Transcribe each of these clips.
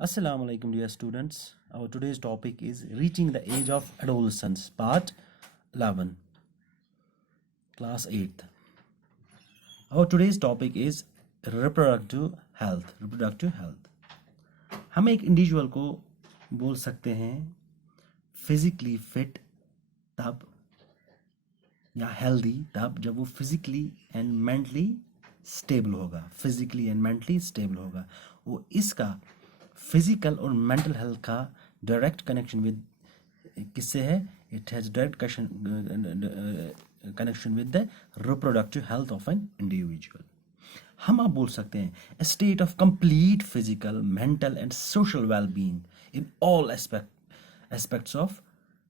Assalamu alaikum, dear students. Our today's topic is reaching the age of adolescence, part 11, class 8th. Our today's topic is reproductive health. Reproductive health. हम एक individual को बोल सकते हैं physically fit तब या healthy तब जब वो फिजिकली एंड मेंटली स्टेबल होगा. फिजिकली एंड मेंटली स्टेबल होगा. वो इसका फिजिकल और मेंटल हेल्थ का डायरेक्ट कनेक्शन विद किससे है? It has direct connection with the reproductive health of an individual. हम आप बोल सकते हैं a state of complete physical, mental and social well-being in all aspects of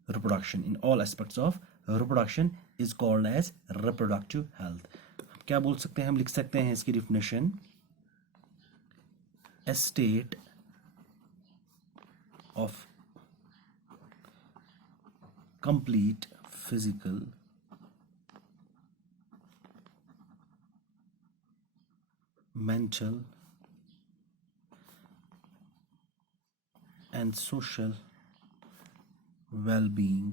reproduction. In all aspects of reproduction is called as reproductive health. क्या बोल सकते हैं? हम लिख सकते हैं इसकी definition: a state of complete physical, mental and social well-being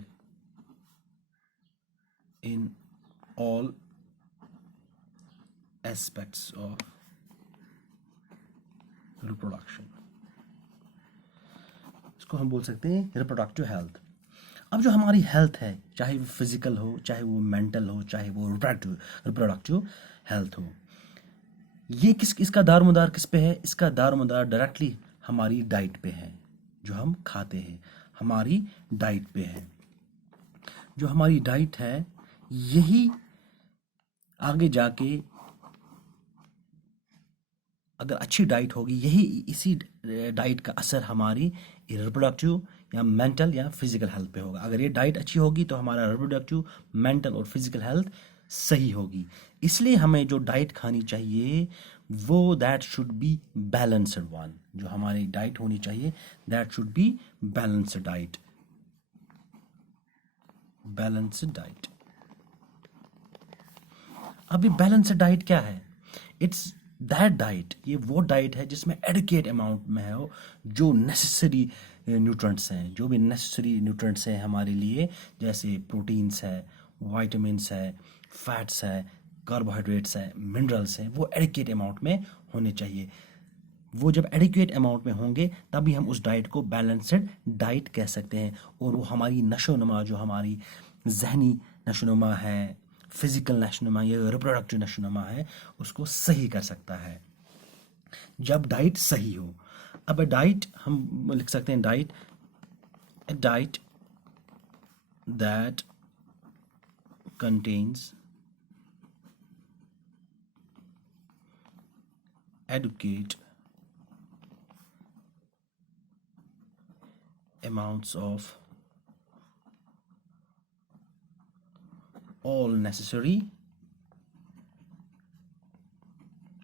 in all aspects of reproduction. इसको हम बोल सकते हैं रिप्रोडक्टिव हेल्थ. अब जो हमारी हेल्थ है, चाहे वो फिजिकल हो, चाहे वो मेंटल हो, चाहे वो रिप्रोडक्टिव हेल्थ हो, ये इसका दारोमदार किस पे है? इसका दारोमदार डायरेक्टली हमारी डाइट पे है. जो हम खाते हैं हमारी डाइट पे है. जो हमारी डाइट है यही आगे जाके, अगर अच्छी डाइट होगी, यही इसी डाइट का असर हमारी रिप्रोडक्टिव या मेंटल या फिजिकल हेल्थ पे होगा. अगर ये डाइट अच्छी होगी तो हमारा रिप्रोडक्टिव, मेंटल और फिजिकल हेल्थ सही होगी. इसलिए हमें जो डाइट खानी चाहिए वो that should be balanced one. जो हमारी डाइट होनी चाहिए that should be balanced diet. Balanced diet. अब ये बैलेंस्ड डाइट क्या है? इट्स दैट डाइट, ये वो डाइट है जिसमें एडिक्वेट अमाउंट में है जो नेसेसरी न्यूट्रेंट्स हैं. जो भी नेसेसरी न्यूट्रेंट्स हैं हमारे लिए, जैसे प्रोटीन्स है, वाइटामिन्स है, फैट्स है, कार्बोहाइड्रेट्स है, मिनरल्स हैं, वो एडिक्वेट अमाउंट में होने चाहिए. वो जब एडिक्वेट अमाउंट में होंगे तभी हम उस डाइट को बैलेंस्ड डाइट कह सकते हैं. और वो हमारी नशोनुमा, जो हमारी जहनी नशोनुमा है, फिजिकल नशोनुमा या रिप्रोडक्टिव नशोनुमा है, उसको सही कर सकता है जब डाइट सही हो. अब डाइट हम लिख सकते हैं diet, a diet that contains adequate amounts of all necessary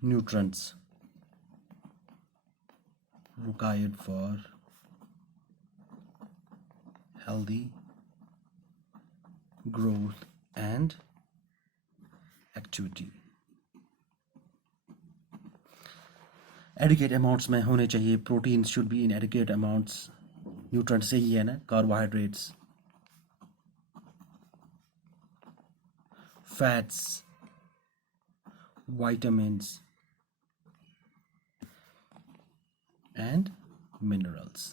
nutrients required for healthy growth and activity. Adequate amounts में होने चाहिए. Proteins should be in adequate amounts. Nutrients सही है ना? Carbohydrates, fats, vitamins and minerals.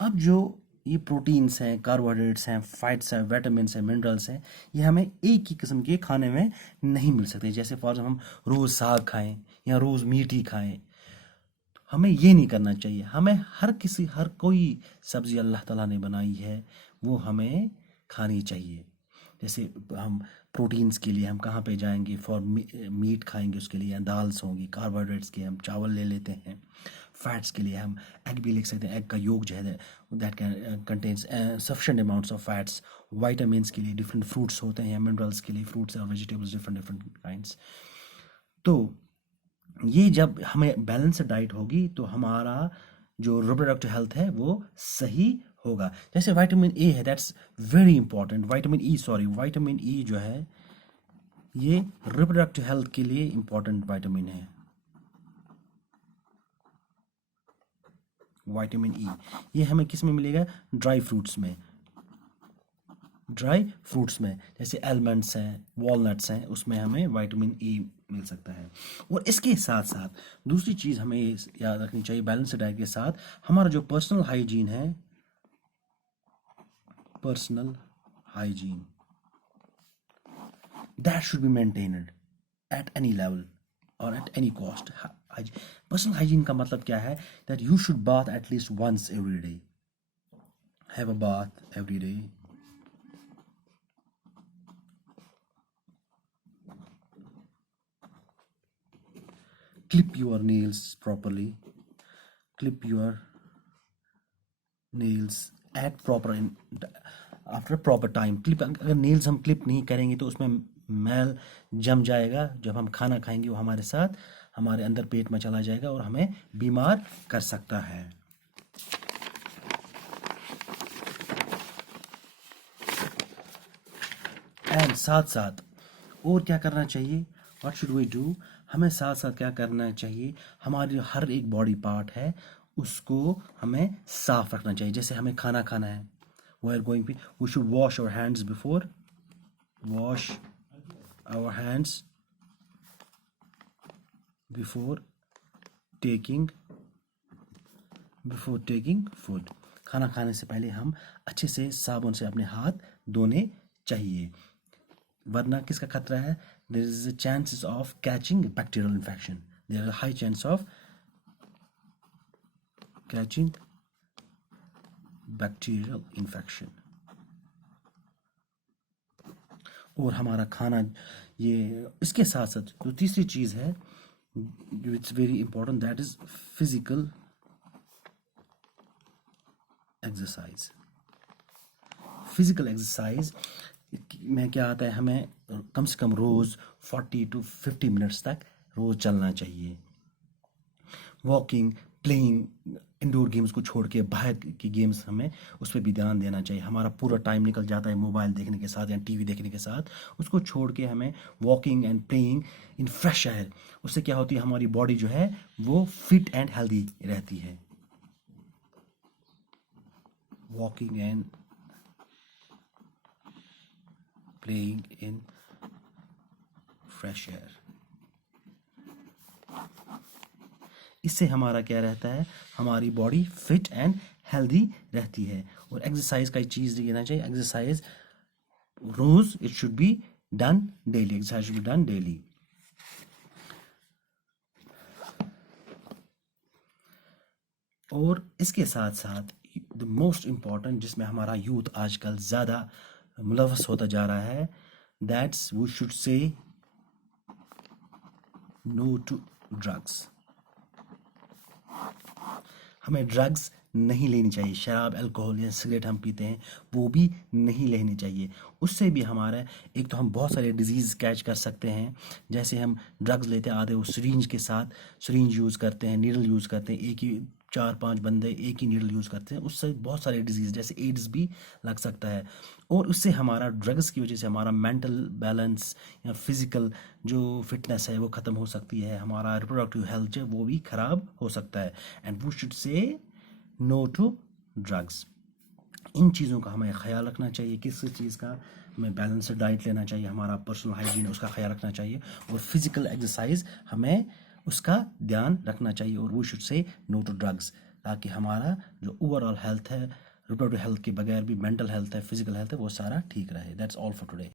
अब जो ये proteins हैं, कार्बोहाइड्रेट्स हैं, फैट्स हैं, विटामिन्स हैं, मिनरल्स हैं, ये हमें एक ही किस्म के खाने में नहीं मिल सकते. जैसे फॉर एग्जाम्पल हम रोज़ साग खाएं या रोज़ मीट ही खाएं, हमें ये नहीं करना चाहिए. हमें हर कोई सब्ज़ी अल्लाह ताला ने बनाई है वो हमें खानी चाहिए. जैसे हम प्रोटीन्स के लिए हम कहाँ पे जाएंगे? फॉर मीट खाएंगे, उसके लिए दाल्स होंगी. कार्बोहाइड्रेट्स के हम चावल ले लेते हैं. फैट्स के लिए हम एग भी लिख सकते हैं. एग का योग जो है that contains sufficient amounts of fats. Vitamins के लिए डिफरेंट फ्रूट्स होते हैं. मिनरल्स के लिए फ्रूट्स और वेजिटेबल्स डिफरेंट काइंड्स. तो ये जब हमें बैलेंस डाइट होगी तो हमारा जो रिप्रोडक्टिव हेल्थ है वो सही होगा. जैसे विटामिन ए है, that's very important. Vitamin E जो है ये रिप्रोडक्टिव हेल्थ के लिए इंपॉर्टेंट विटामिन है. Vitamin E. ये हमें किस में मिलेगा? ड्राई फ्रूट्स में, ड्राई फ्रूट्स में, जैसे आलमंड्स हैं, वॉलनट्स हैं, उसमें हमें विटामिन ई मिल सकता है। और इसके साथ साथ दूसरी चीज़ हमें याद रखनी चाहिए बैलेंस्ड डाइट के साथ, हमारा जो पर्सनल हाइजीन है, personal hygiene, that should be maintained at any level और at any cost. Personal hygiene का मतलब क्या है? That you should bath at least once every day, have a bath every day, clip your nails properly, clip your nails at proper in after proper time। Clip, अगर nails हम clip नहीं करेंगे तो उसमें मैल जम जाएगा, जब हम खाना खाएंगे वो हमारे साथ हमारे अंदर पेट में चला जाएगा और हमें बीमार कर सकता है। एंड साथ साथ और क्या करना चाहिए? What should we do? हमें साथ साथ क्या करना चाहिए? हमारी हर एक बॉडी पार्ट है उसको हमें साफ रखना चाहिए। जैसे हमें खाना खाना है, we are going we should wash our hands before, wash our hands before taking food. खाना खाने से पहले हम अच्छे से साबुन से अपने हाथ धोने चाहिए, वरना किसका खतरा है? There is a chances of catching bacterial infection, there are high chance of catching bacterial infection. और हमारा खाना, ये इसके साथ साथ जो तीसरी चीज़ है it's very important, that is physical exercise. Physical exercise में क्या आता है? हमें कम से कम रोज़ 40 to 50 मिनट्स तक रोज़ चलना चाहिए। वॉकिंग, प्लेइंग, इंडोर गेम्स को छोड़ के बाहर की गेम्स हमें उस पर भी ध्यान देना चाहिए। हमारा पूरा टाइम निकल जाता है मोबाइल देखने के साथ या टीवी देखने के साथ, उसको छोड़ के हमें walking and playing in fresh air, उससे क्या होती है? हमारी बॉडी जो है वो फिट एंड हेल्दी रहती है। Walking and playing in fresh air, इससे हमारा क्या रहता है? हमारी बॉडी फिट एंड हेल्दी रहती है। और एक्सरसाइज का चीज़ लेना चाहिए, एक्सरसाइज रोज it should be done daily, exercise should be done daily. और इसके साथ साथ द मोस्ट इम्पॉर्टेंट, जिसमें हमारा यूथ आजकल ज़्यादा मुलवस होता जा रहा है, that's we should say no to drugs. हमें ड्रग्स नहीं लेनी चाहिए, शराब, अल्कोहल या सिगरेट हम पीते हैं वो भी नहीं लेनी चाहिए। उससे भी हमारा एक तो हम बहुत सारे डिजीज़ कैच कर सकते हैं। जैसे हम ड्रग्स लेते आते वो सिरिंज के साथ सिरिंज यूज़ करते हैं, नीडल यूज़ करते हैं, एक ही 4-5 बंदे एक ही नीडल यूज़ करते हैं, उससे बहुत सारे डिजीज़ जैसे एड्स भी लग सकता है। और उससे हमारा ड्रग्स की वजह से हमारा मेंटल बैलेंस या फिज़िकल जो फिटनेस है वो ख़त्म हो सकती है, हमारा रिप्रोडक्टिव हेल्थ है वो भी ख़राब हो सकता है। And we should say no to drugs. इन चीज़ों का हमें ख्याल रखना चाहिए। किस चीज़ का? हमें बैलेंस्ड डाइट लेना चाहिए, हमारा पर्सनल हाइजीन उसका ख्याल रखना चाहिए, और फिजिकल एक्सरसाइज हमें उसका ध्यान रखना चाहिए। और we should say no to drugs, ताकि हमारा जो ओवरऑल हेल्थ है, रिप्रोडक्टिव हेल्थ के बगैर भी मेंटल हेल्थ है, फिजिकल हेल्थ है, वो सारा ठीक रहे। That's all for today.